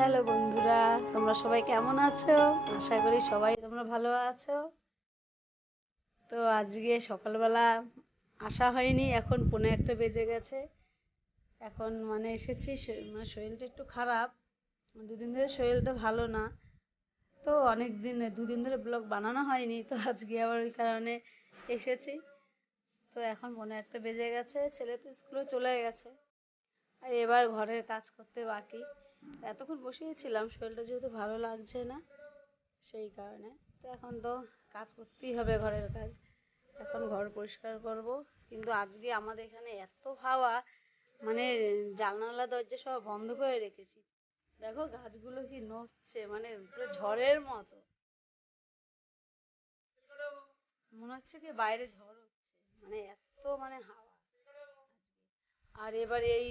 Hello বন্ধুরা, তোমরা সবাই কেমন আছো? আশা করি সবাই তোমরা ভালো আছো। তো আজকে সকালবেলা আসা হয়নি, এখন পৌনে একটা বেজে গেছে। এখন মানে এসেছি মানে শরীরটা একটু খারাপ। দুদিন ধরে শরীরটা ভালো না। তো অনেক দিন, দুদিন ধরে ব্লগ বানানো হয়নি, তো আজকে আবার ওই কারণে এসেছি। তো এখন পৌনে একটা বেজে গেছে, ছেলে তো স্কুলে চলে গেছে। আর এবার ঘরের কাজ করতে বাকি। এতক্ষণ বসেইছিলাম শরীরটা যেহেতু ভালো লাগছে না, সেই কারণে। তো এখন তো কাজ করতেই হবে, ঘরের কাজ। এখন ঘর পরিষ্কার করব। কিন্তু আজকে আমাদের এখানে এত হাওয়া মানে জানালা, দরজা সব বন্ধ করে রেখেছি। দেখো গাছগুলো কি নড়ছে মানে পুরো ঝড়ের মতো। মনে হচ্ছে কি বাইরে ঝড় হচ্ছে মানে এত মানে হাওয়া। আর এবার এই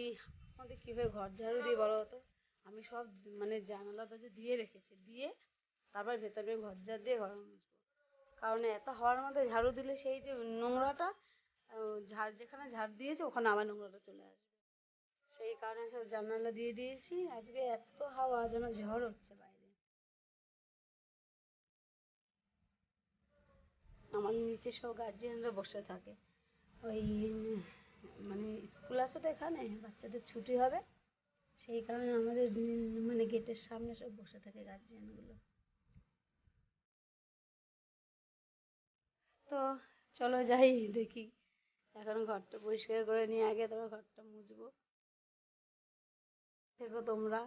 আমাদের কীভাবে ঘর ঝাড়ু দিয়ে বলো তো? আমি সব মানে জানালা, দরজা দিয়ে রেখেছি। দিয়ে তারপর ভেতরে ঘর ঝাড় দিয়ে ঘর মুছবো। কারণ এত হাওয়ার মধ্যে ঝাড়ু দিলে সেই যে নোংরাটা ঝাড় যেখানে ঝাড় দিয়েছে, ওখানে আবার নোংরাটা চলে আসবে। সেই কারণে সব জানালা দিয়ে দিয়েছি। আজকে এত হাওয়া যেন ঝড় হচ্ছে বাইরে। আমার নিচে সব গার্জিয়ানরা বসে থাকে। ওই মানে স্কুল আছে তো এখানে, বাচ্চাদের ছুটি হবে। সেই কারণে আমাদের মানে গেটের সামনে সব বসে থাকে গার্জিয়ানগুলো তো চলো যাই, দেখি। এখন ঘরটা পরিষ্কার করে নিয়ে আগে তারপর ঘরটা মুছবো। দেখো তোমরা।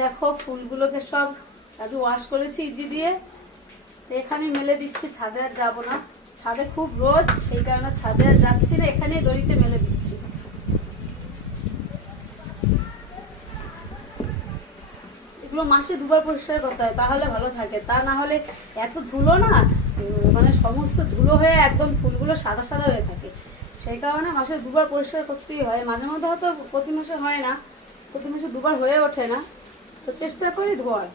দেখো, ফুলগুলোকে সব আজ ওয়াশ করেছি ইজি দিয়ে। এখানে মেলে দিচ্ছি ছাদে আর যাব না। ছাদে খুব রোদ, সেই কারণে ছাদে আর যাচ্ছি না এখানেই দড়িতে মেলে দিচ্ছি। এগুলো মাসে দুবার পরিষ্কার করতে হয়, তাহলে ভালো থাকে। তা না হলে এত ধুলো না মানে সমস্ত ধুলো হয়ে একদম ফুলগুলো সাদা সাদা হয়ে থাকে। সেই কারণে মাসে দুবার পরিষ্কার করতেই হয়। মাঝে মধ্যে হয়তো প্রতি মাসে হয় না, প্রতি মাসে দুবার হয়ে ওঠে না। তো চেষ্টা করি ধোয়ার।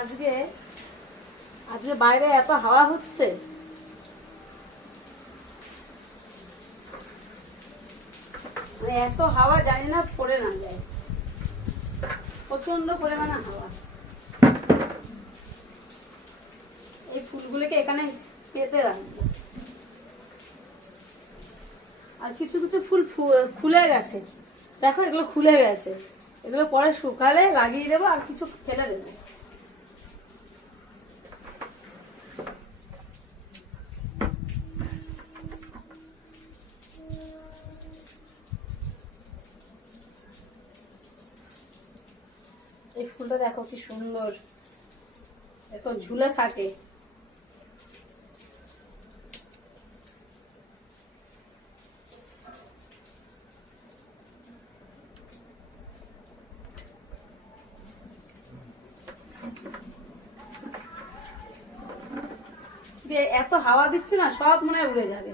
আজকে আজকে বাইরে এত হাওয়া হচ্ছে। মানে এত হাওয়া জানি না পড়ে না যায়। প্রচণ্ড পরিমাণে হাওয়া। এই ফুলগুলোকে এখানে পেতে রাখব আর কিছু কিছু ফুল খুলে গেছে। দেখো, এগুলো খুলে গেছে। এগুলো পরে শুকালে লাগিয়ে দেবো আর কিছু ফেলে দেবো। এই ফুলটা দেখো কি সুন্দর। দেখো, ঝুলে থাকে যে এত হাওয়া দিচ্ছে না, সব মনে হয় উড়ে যাবে।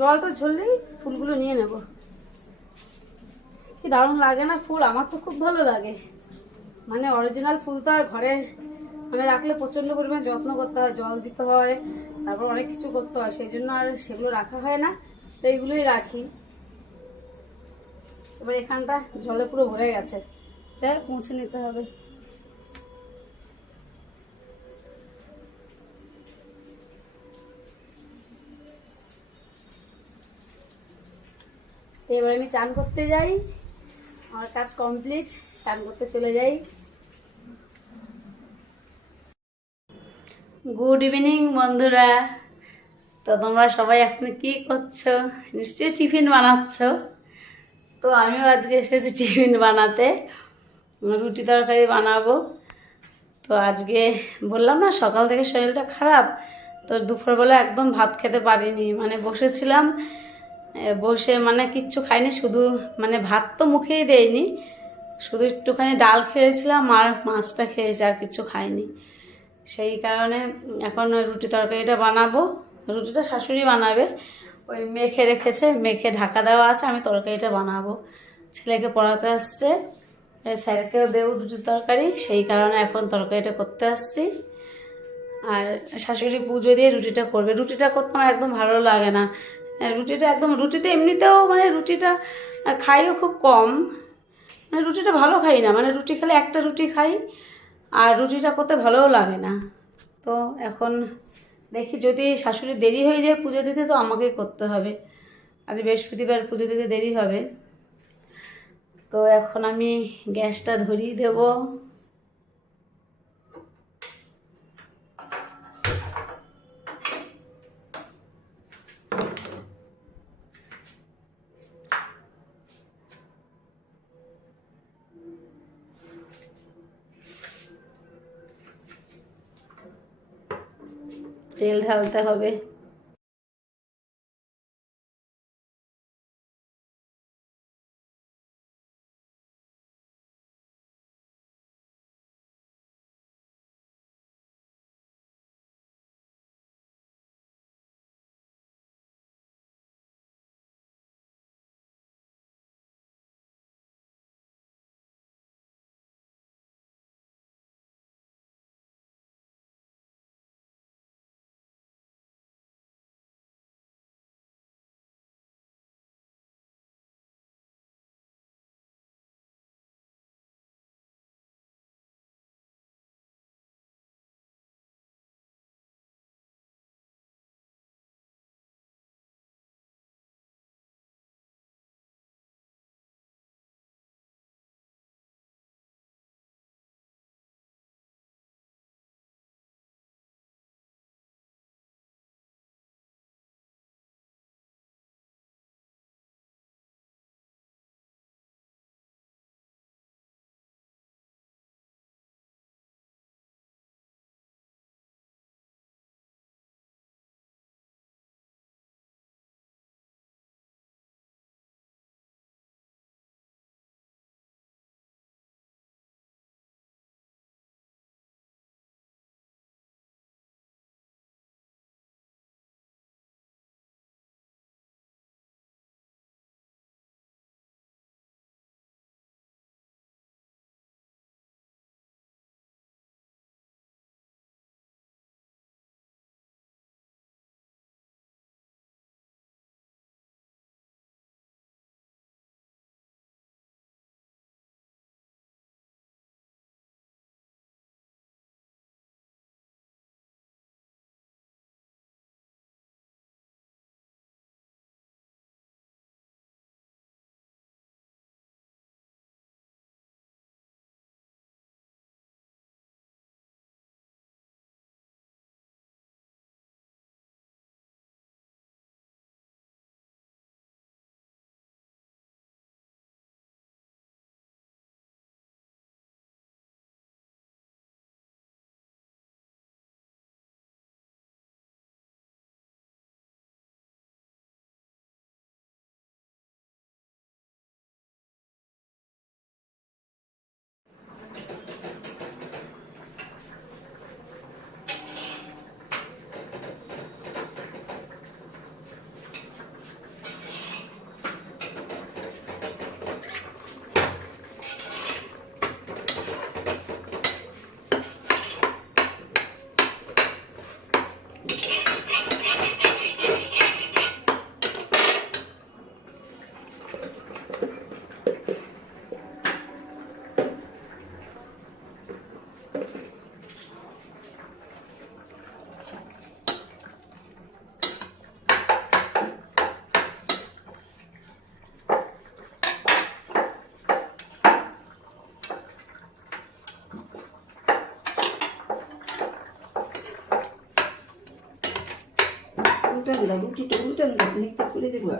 জলটা ঝরলেই ফুলগুলো নিয়ে নেব। কি দারুণ লাগে না ফুল? আমার তো খুব ভালো লাগে। মানে অরিজিনাল ফুল তো আর ঘরে মানে রাখলে প্রচণ্ড পরিমাণে যত্ন করতে হয়, জল দিতে হয়, তারপর অনেক কিছু করতে হয়, সেই জন্য আর সেগুলো রাখা হয় না। তো এইগুলোই রাখি। এবার এখানটা জলে পুরো ভরে গেছে। যাই মুছে নিতে হবে। এবার আমি চান করতে যাই। আমার কাজ কমপ্লিট, চান করতে চলে যাই। গুড ইভিনিং বন্ধুরা। তো তোমরা সবাই এখন কি করছ? নিশ্চয়ই টিফিন বানাচ্ছ। তো আমিও আজকে এসেছি টিফিন বানাতে। রুটি তরকারি বানাবো। তো আজকে বললাম না, সকাল থেকে শরীরটা খারাপ। তো দুপুরবেলা একদম ভাত খেতে পারিনি। মানে বসেছিলাম বসে মানে কিচ্ছু খাইনি, শুধু মানে ভাত তো মুখেই দেয়নি শুধু একটুখানি ডাল খেয়েছিলাম আর মাছটা খেয়েছি, আর কিছু খাইনি। সেই কারণে এখন রুটি তরকারিটা বানাবো। রুটিটা শাশুড়ি বানাবে। ওই মেখে রেখেছে, মেখে ঢাকা দেওয়া আছে, আমি তরকারিটা বানাবো। ছেলেকে পড়াতে আসছে স্যারকেও দেবো রুটি তরকারি, সেই কারণে এখন তরকারিটা করতে আসছি। আর শাশুড়ি পুজো দিয়ে রুটিটা করবে। রুটিটা করতে আমার একদম ভালো লাগে না। রুটিটা একদম, রুটিতে এমনিতেও মানে রুটিটা খাইও খুব কম। মানে রুটিটা ভালো খাই না। মানে রুটি খেলে একটা রুটি খাই আর রুটিটা করতে ভালোও লাগে না। তো এখন দেখি যদি শাশুড়ি দেরি হয়ে যায় পুজো দিতে, তো আমাকেই করতে হবে। আজ বৃহস্পতিবার পুজো দিতে দেরি হবে। তো এখন আমি গ্যাসটা ধরিয়ে দেব। তেল ঢালতে হবে। উল্টান রুটিটা উল্টান দাও নিতে করে দেবো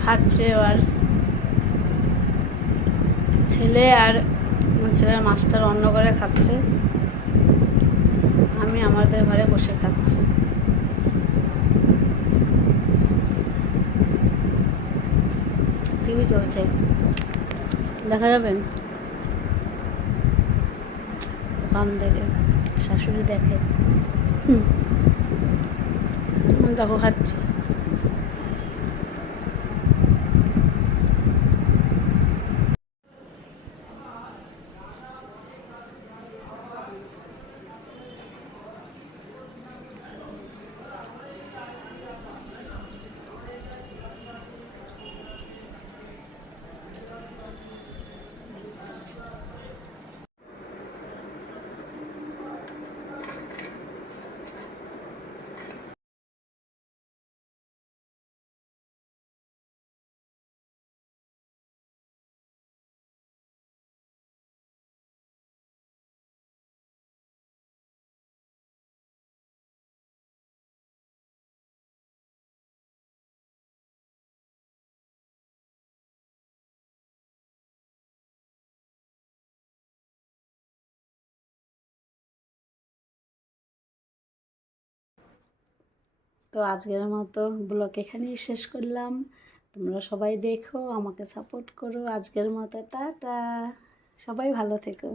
খাচ্ছে আর ছেলে আর আমার ছেলের মাস্টার অন্য করে খাচ্ছে। আমি আমাদের ঘরে বসে খাচ্ছি। টিভি চলছে। দেখা যাবে? ওখান দেখে, শাশুড়ি দেখে। হুম। দেখো খাচ্ছি। তো আজকের মতো ব্লগ এখানেই শেষ করলাম। তোমরা সবাই দেখো, আমাকে সাপোর্ট করো। আজকের মতো, টাটা। সবাই ভালো থেকো।